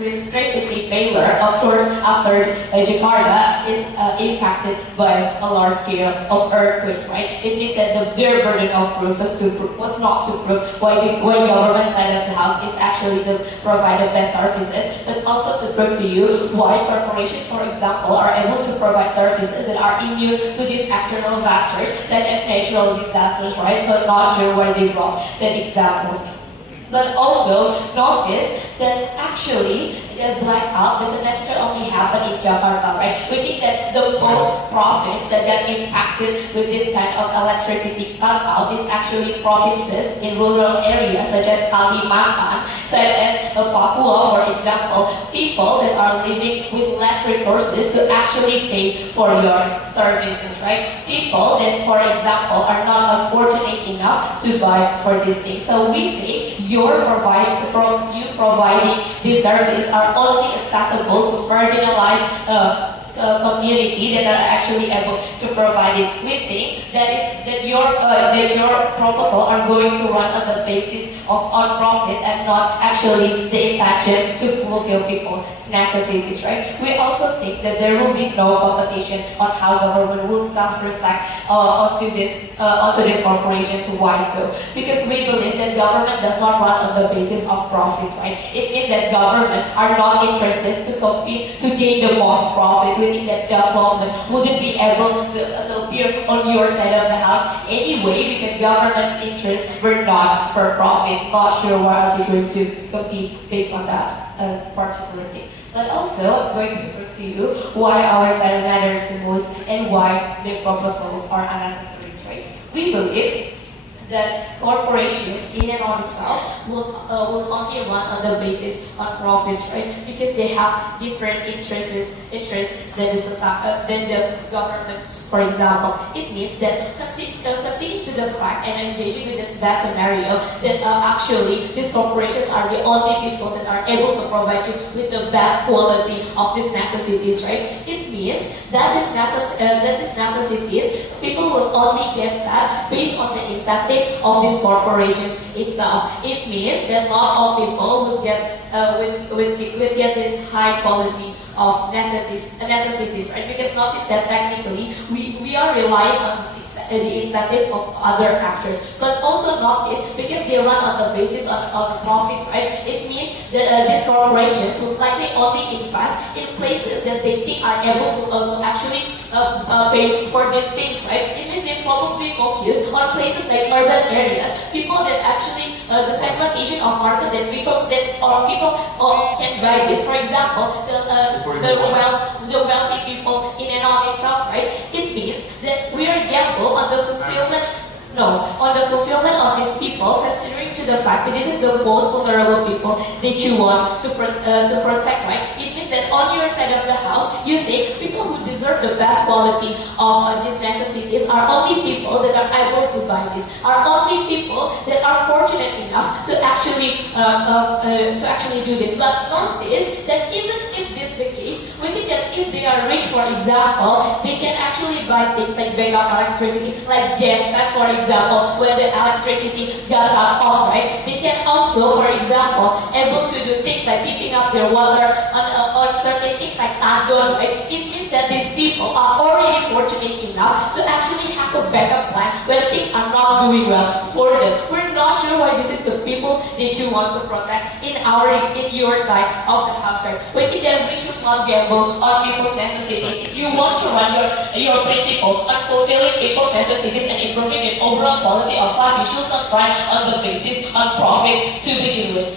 electricity failure, of course, after Jakarta is impacted by a large scale of earthquake, right? It means that their burden of proof was not to prove why government side of the house is actually to provide the best services, but also to prove to you why corporations, for example, are able to provide services that are immune to these external factors, such as natural disasters, right? So not sure why they brought that examples. But also notice that actually the blackout doesn't necessarily only happen in Jakarta, right? We think that the most profits that get impacted with this kind of electricity cutout is actually provinces in rural areas such as Kalimantan, such as Papua, for example. People that are living with less resources to actually pay for your services, right? People that, for example, are not fortunate enough to buy for these things. So we say you providing this service are only accessible to marginalized community that are actually able to provide it. We think that your proposal are going to run on the basis of profit and not actually the intention to fulfill people's necessities, right? We also think that there will be no competition on how government will self-reflect onto these corporations. Why so? Because we believe that government does not run on the basis of profit, right? It means that government are not interested to compete to gain the most profit. We think that development wouldn't be able to appear on your side of the house anyway, because government's interests were not for profit. Not sure why are they going to compete based on that particular thing. But also, I'm going to prove to you why our side matters the most and why the proposals are unnecessary, right? We believe that corporations in and on itself will only run on the basis on profits, right? Because they have different interests than the government, for example. It means that conceding to the fact and engaging with this best scenario that actually these corporations are the only people that are able to provide you with the best quality of these necessities, right? It means that these necessities, people will only get that based on the incentive of these corporations itself. It means that not all people will get get this high quality of necessities, right? Because notice that technically we are relying on the incentive of other actors, but also notice because they run on the basis of profit, right? It means that these corporations will likely only invest in places that they think are able to actually pay for these things, right? It means they probably focus on places like urban areas, people that actually the segmentation of market that people can buy this. For example, the wealthy people in and of itself, right? It means that we are gamble on the fulfillment of these people, considering to the fact that this is the most vulnerable people that you want to protect, right? It means that on your side of the house, you say people who deserve the best quality of these necessities are only people that are able to buy this, are only people that are fortunate enough to actually do this. But notice that even if this is the case, we think that if they are rich, for example, they can actually buy things like backup electricity, like genset, for example, when the electricity got cut off, right? They can also, for example, able to do things like keeping up their water on certain things like tandon, right? It means that these people are already fortunate enough to actually have a backup plan when things are not doing well for them. We're not sure why this is the people that you want to protect in your side of the house, right? We think that we should not gamble on people's necessities. If you want to run your principle on fulfilling people's necessities and improving the overall quality of life, you should not run on the basis on profit to begin with.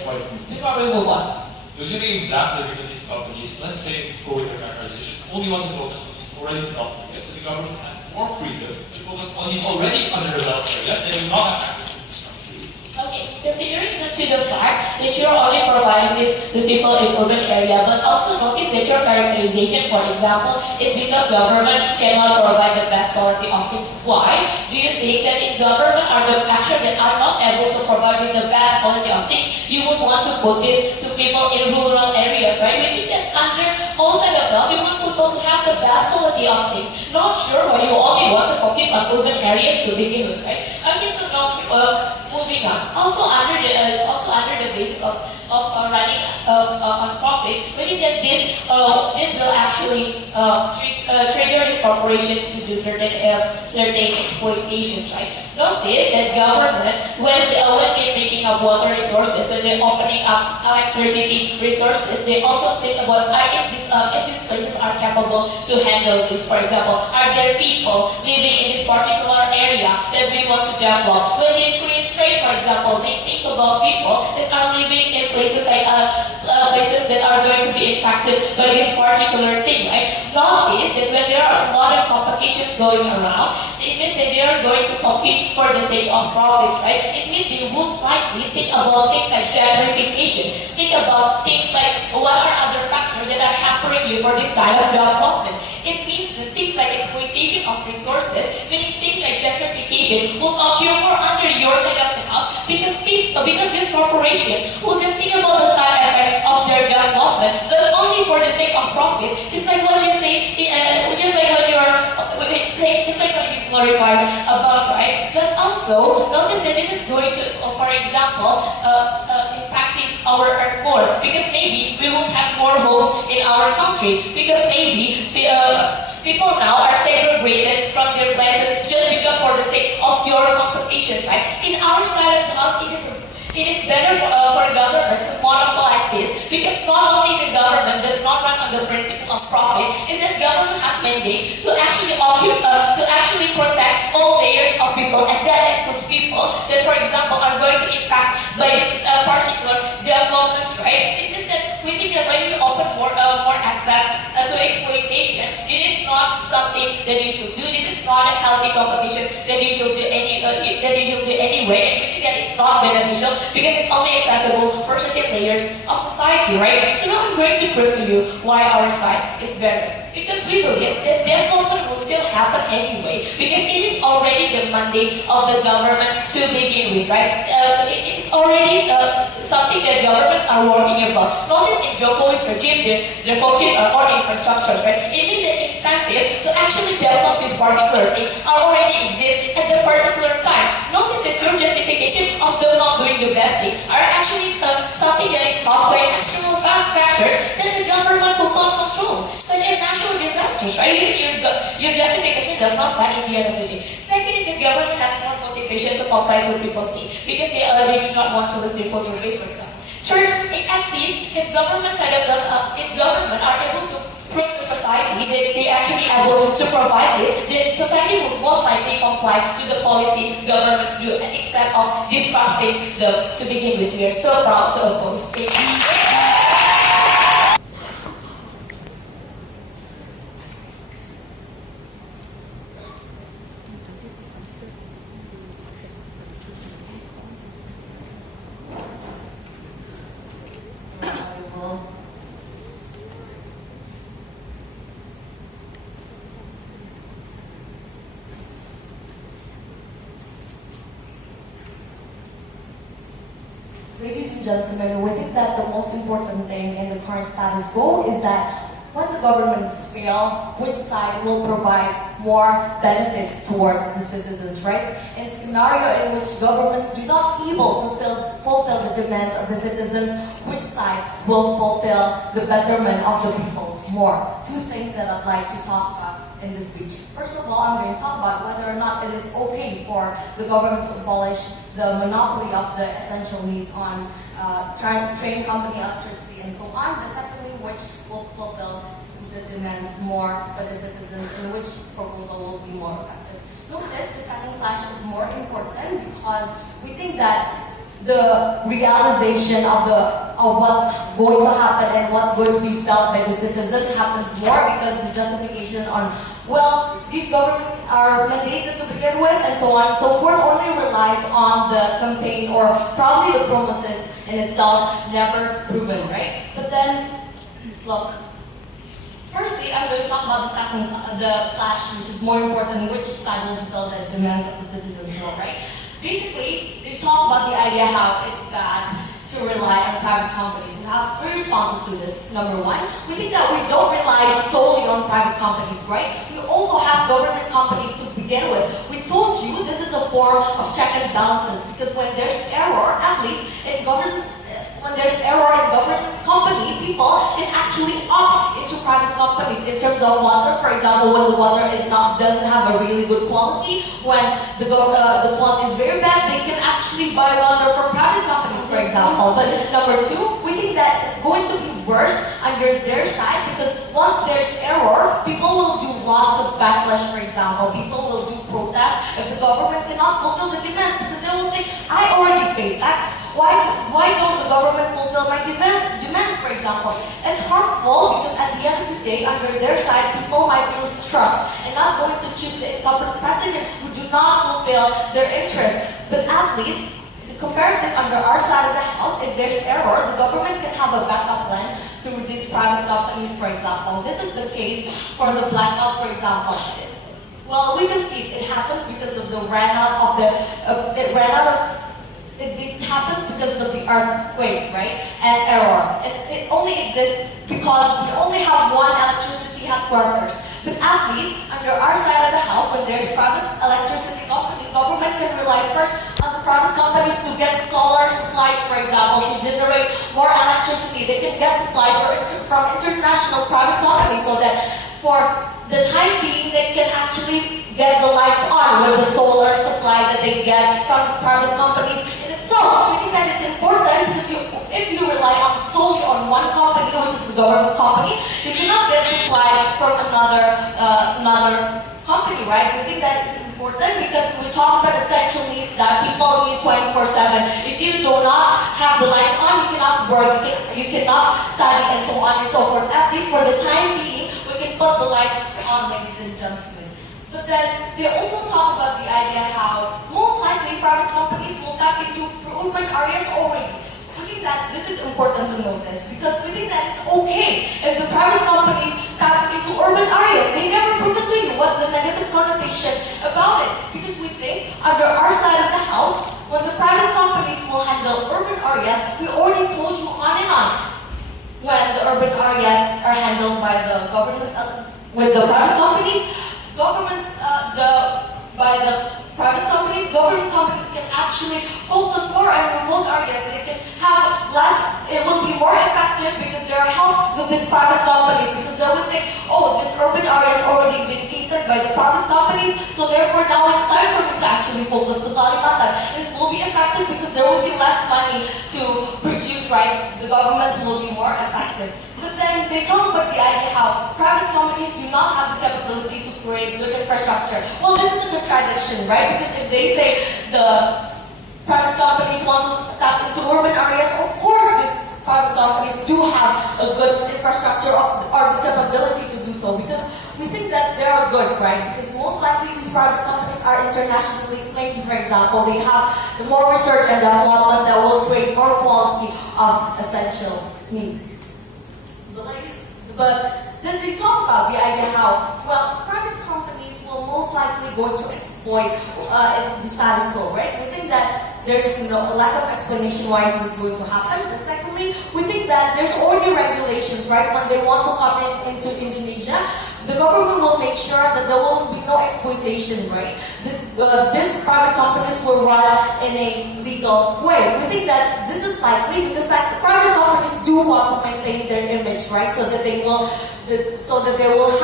Before we move on. Usually exactly because these companies, let's say, go with their characterization, only want to focus on these already developed areas, but the government has more freedom to focus on these already underdeveloped areas. They will not have access to infrastructure. Okay, considering to the fact that you're only providing this to people in urban area, but also notice that your characterization, for example, is because government cannot provide the best quality of things. Why do you think that if government are the actors that are not able to provide with the best quality of things, you would want to put this to people in rural areas, right? We think that under all side of us, you want people to have the best quality of things. Not sure why you only want to focus on urban areas to begin with, right? Okay, so now moving on. Also under the basis of running on profit, we think that this will actually trigger these corporations to do certain exploitations, right? Notice that government, when they're making up water resources, when they're opening up electricity resources, they also think about if these places are capable to handle this. For example, are there people living in this particular area that we want to develop? When they create trade, for example, they think about people that are living in places like places that are going to be impacted by this particular thing, right? Notice that when there are a lot of competitions going around, it means that they are going to compete for the sake of profits, right? It means they would likely think about things like gentrification, think about things like what are other factors that are hampering you for this kind of development. It means that things like exploitation of resources, meaning things like gentrification, will occur more under your side of the house because this corporation will then think about the side effect of their development, but only for the sake of profit, just like what you say, just like what you glorified about, right? But also, notice that this is going to, for example, impacting our earth more, because maybe we would have more homes in our country, because maybe people now are segregated from their places just because for the sake of your competitions, right? In our side of the house, it is better for government to monopolize this, because not only the government does not run on the principle of profit, is that government has mandate to actually protect all layers of people, and that includes people that, for example, are going to impact by this particular developments, right? It is that we think that when we open more access to exploitation, it is not something that you should do. This is not a healthy competition that you should do anyway, and we think that it's not beneficial because it's only accessible for certain layers of society, right? So now I'm going to prove to you why our side is better. Because we believe that development will still happen anyway, because it is already the mandate of the government to begin with, right? It's already something that governments are working about. Notice in Jokowi's regime, their focus are on infrastructures, right? It means that incentives to actually develop this particular thing already exist at the particular time. Notice that your justification of them not doing the best thing are actually something that is caused by external factors that the government will not control, such as natural disasters, right? Your justification does not stand in the end of the day. Second is that government has more motivation to comply to people's needs because they do not want to lose their voter base, for example. Third, at least if government if government are able to prove to society that they actually able to provide this, the society will most likely comply to the policy governments do, except of distrusting them to begin with. We are so proud to oppose it. Ladies and gentlemen, we think that the most important thing in the current status quo is that when the governments fail, which side will provide more benefits towards the citizens' rights? In a scenario in which governments do not able to fulfill the demands of the citizens, which side will fulfill the betterment of the people more? Two things that I'd like to talk about in this speech. First of all, I'm going to talk about whether or not it is okay for the government to abolish the monopoly of the essential needs on train company electricity and so on, but secondly, which will fulfill the demands more for the citizens and which proposal will be more effective. Notice the second clash is more important because we think that the realization of what's going to happen and what's going to be felt by the citizens happens more because the justification on, well, these governments are mandated to begin with and so on and so forth only relies on the campaign or probably the promises in itself, never proven, right? But then, look, firstly, I'm going to talk about the clash, which is more important, which side will fulfill the demands of the citizens more, right? Basically, they talk about the idea how it's bad to rely on private companies. We have three responses to this. Number one, we think that we don't rely solely on private companies, right? We also have government companies to begin with. We told you this is a form of check and balances because when there's error, at least in government, when there's error in government company, people can actually opt into private companies in terms of water. For example, when the water doesn't have a really good quality, when the quality is very bad, they can actually buy water from private companies, for example. But number two, we think that it's going to be worse under their side because once there's error, people will do lots of backlash, for example. People will do protests if the government cannot fulfill the demands because they will think, I already paid tax. Why don't the government fulfill my demands, for example? It's harmful because at the end of the day, under their side, people might lose trust and not going to choose the incumbent president who do not fulfill their interests. But at least, the comparative under our side of the house, if there's error, the government can have a backup plan through these private companies, for example. This is the case for the blackout, for example. Well, we can see it happens because of the it happens because of the earthquake, right? And error. It only exists because we only have one electricity headquarters. But at least, under our side of the house, when there's private electricity company, government can rely first on the private companies to get solar supplies, for example, to generate more electricity. They can get supply from international private companies so that for the time being, they can actually get the lights on with the solar supply that they get from private companies. So, we think that it's important because if you rely solely on one company, which is the government company, you cannot get supply from another company, right? We think that it's important because we talk about essential needs that people need 24/7. If you do not have the lights on, you cannot work, you cannot study, and so on and so forth. At least for the time being, we can put the lights on, ladies and gentlemen. But then they also talk about the idea how most likely private companies will tap into urban areas already. We think that this is important to notice because we think that it's okay if the private companies tap into urban areas. They never prove it to you what's the negative connotation about it. Because we think under our side of the house, when the private companies will handle urban areas, we already told you on and on. When the urban areas are handled by the government, with the private companies, government company can actually focus more on remote areas. They can have less, it will be more effective because they are helped with these private companies because they will think, oh, this urban area has already been catered by the private companies, so therefore now it's time for me to actually focus to Kalimantan. It will be effective because there will be less money to produce, right? The government will be more effective. But then they talk about the idea how private companies do not have the capability to create good infrastructure. Well, this is a contradiction, right? Because if they say the private companies want to tap into urban areas, of course these private companies do have a good infrastructure or the capability to do so. Because we think that they are good, right? Because most likely these private companies are internationally acclaimed, for example. They have the more research and development that will create more quality of essential needs. But then they talk about the idea how, well, private companies will most likely go to exploit the status quo, right? We think that there's a lack of explanation why is this going to happen. But secondly, we think that there's already regulations, right? When they want to come into Indonesia, the government will make sure that there will be no exploitation, right? These private companies will run in a legal way. We think that this is likely because private companies do want to maintain their image, right? So that they will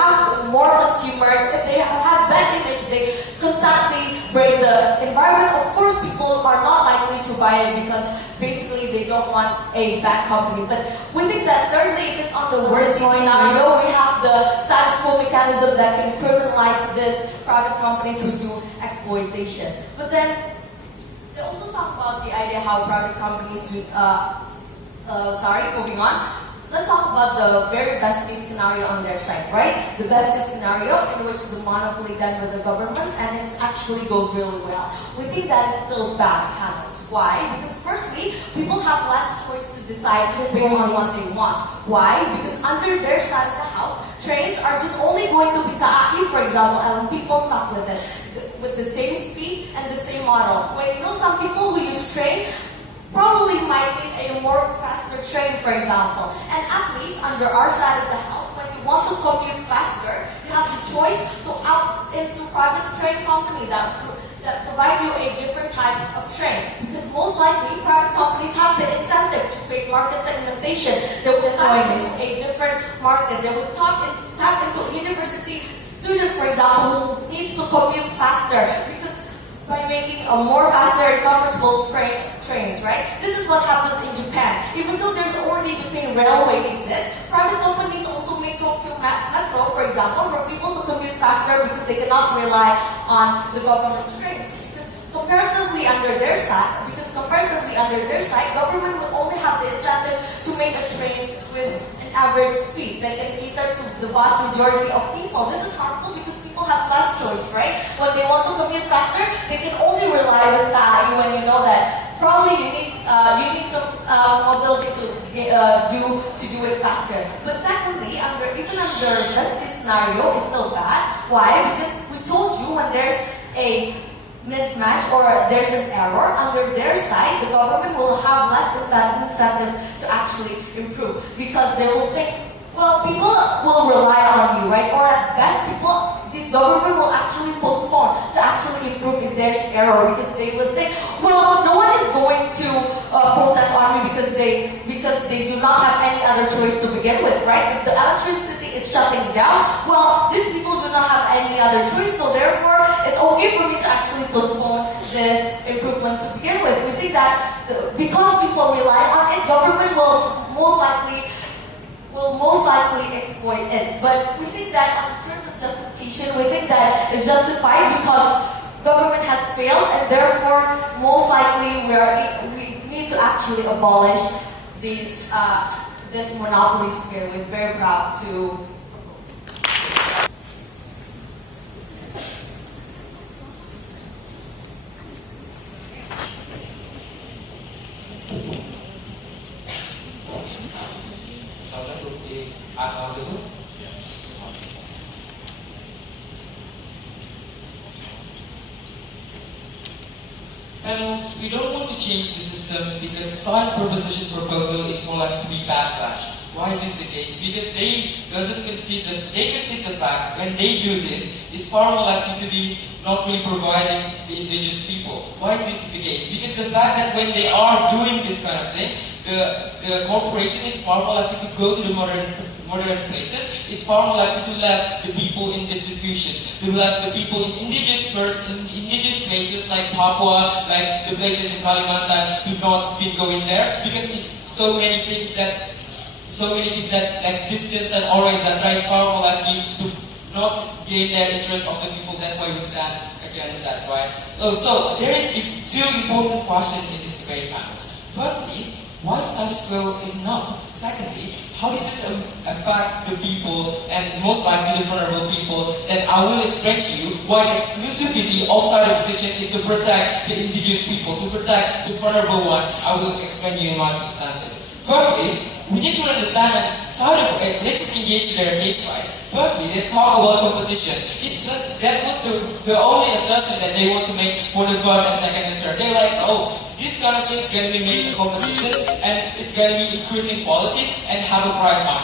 have more consumers. If they have bad image, they constantly break the environment. Of course, people are not likely to buy it because basically they don't want a bad company. But we think that thirdly, if it's on the worst case scenario, we have the status quo mechanism that can criminalize these private companies who do exploitation. But then they also talk about the idea how private companies do. Moving on. Let's talk about the very best case scenario on their side, right? The best case scenario in which the monopoly done with the government and it actually goes really well. We think that it's still bad habits. Why? Because firstly, people have less choice to decide based on what they want. Why? Because under their side of the house, trains are just only going to be KAI, for example, and people stuck with it. With the same speed and the same model. When some people who use train probably might need a more faster train, for example. And at least under our side of the house, when you want to commute faster, you have the choice to opt into private train company that provide you a different type of train. Because most likely private companies have the incentive to create market segmentation. They will tap into a different market. They will tap into university students, for example, who needs to commute faster because by making a more faster and comfortable trains, right? This is what happens in Japan. Even though there's already Japan Railway exists, private companies also make Tokyo Metro, for example, for people to commute faster because they cannot rely on the government trains. Because comparatively under their side, government will only have the incentive to make a train with an average speed that can cater to the vast majority of people. This is harmful because people have less choice, right? When they want to commute faster, they can only rely on that. When you know that probably you need some mobility to do it faster. But secondly, even under this scenario, it's still bad. Why? Because we told you when there's a mismatch or there's an error under their side, the government will have less incentive to actually improve because they will think, well, people will rely on you, right? Or at best, this government will actually postpone to actually improve if there's error because they will think, well, no one is going to protest on me because they do not have any other choice to begin with, right? If the electricity is shutting down, well, these people do not have any other choice, so therefore, it's okay for me to actually postpone this improvement to begin with. We think that because people rely on it, government will most likely exploit it. But we think that on terms of justification, we think that it's justified because government has failed and therefore most likely we need to actually abolish this monopoly sphere. We're very proud to Panels, we don't want to change the system because side proposition proposal is more likely to be backlash. Why is this the case? Because they concede the fact when they do this is far more likely to be not really providing the indigenous people. Why is this the case? Because the fact that when they are doing this kind of thing, the corporation is far more likely to go to the modern places. It's far more likely to let the people in institutions, to let the people in indigenous places like Papua, like the places in Kalimantan, to not be going there because there's so many things that like distance and all etc. is far more likely to not gain their interest of the people. That way we stand against that, right? So there is two important questions in this debate panels. Firstly, why status quo is enough? Secondly, how does this affect the people and most likely the vulnerable people? Then I will explain to you why the exclusivity of side opposition is to protect the indigenous people, to protect the vulnerable one. I will explain to you in my substantive. Firstly, we need to understand that let's just engage their case, right? Firstly, they talk about competition. That was the only assertion that they want to make for the first and second and third. They're like, oh, this kind of thing is going to be made in competitions and it's going to be increasing qualities and have a price mark.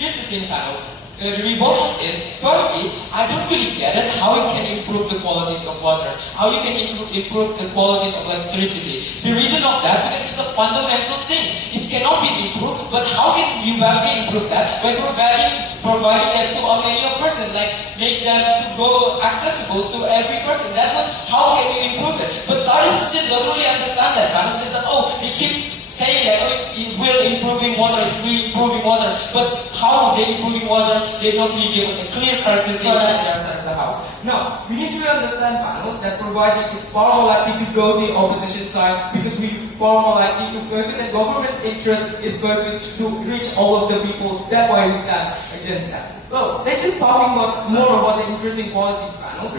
Here's the thing, panels. The rebuttal is, firstly, I don't really get it how you can improve the qualities of waters, how you can improve the qualities of electricity. The reason of that, because it's the fundamental things. It cannot be improved, but how can you basically improve that? By providing them to a many person, like make them to go accessible to every person. That was how can you improve it? But side opposition doesn't really understand that, panels. They said, oh, they keep saying that it will improving waters, will improving waters, but how they improving waters? They don't really give a clear characterization at the start of the house. Now, we need to understand, panels, that providing it's far more likely to go to the opposition side because we far more likely to focus and government interest is focused to reach all of the people. That's why we stand against that. So, let's just talking about more about the interesting qualities, panels.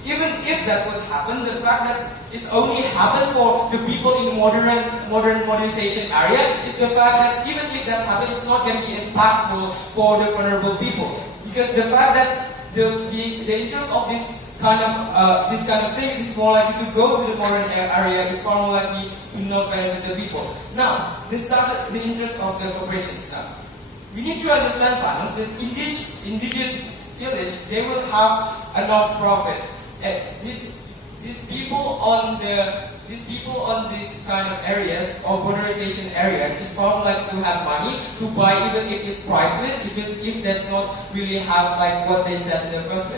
Even if that was happened, the fact that it's only happened for the people in the modernization area is the fact that even if that's happened, it's not going to be impactful for the vulnerable people. Because the fact that the interest of this kind of thing is more likely to go to the modern area is far more likely to not benefit the people. Now, the interest of the corporations now. We need to understand, panels, that in this indigenous village, they will have enough profits. These people on the these people on these kind of areas, or borderization areas, is probably like to have money to buy, even if it's priceless, even if that's not really have like what they said in the first place.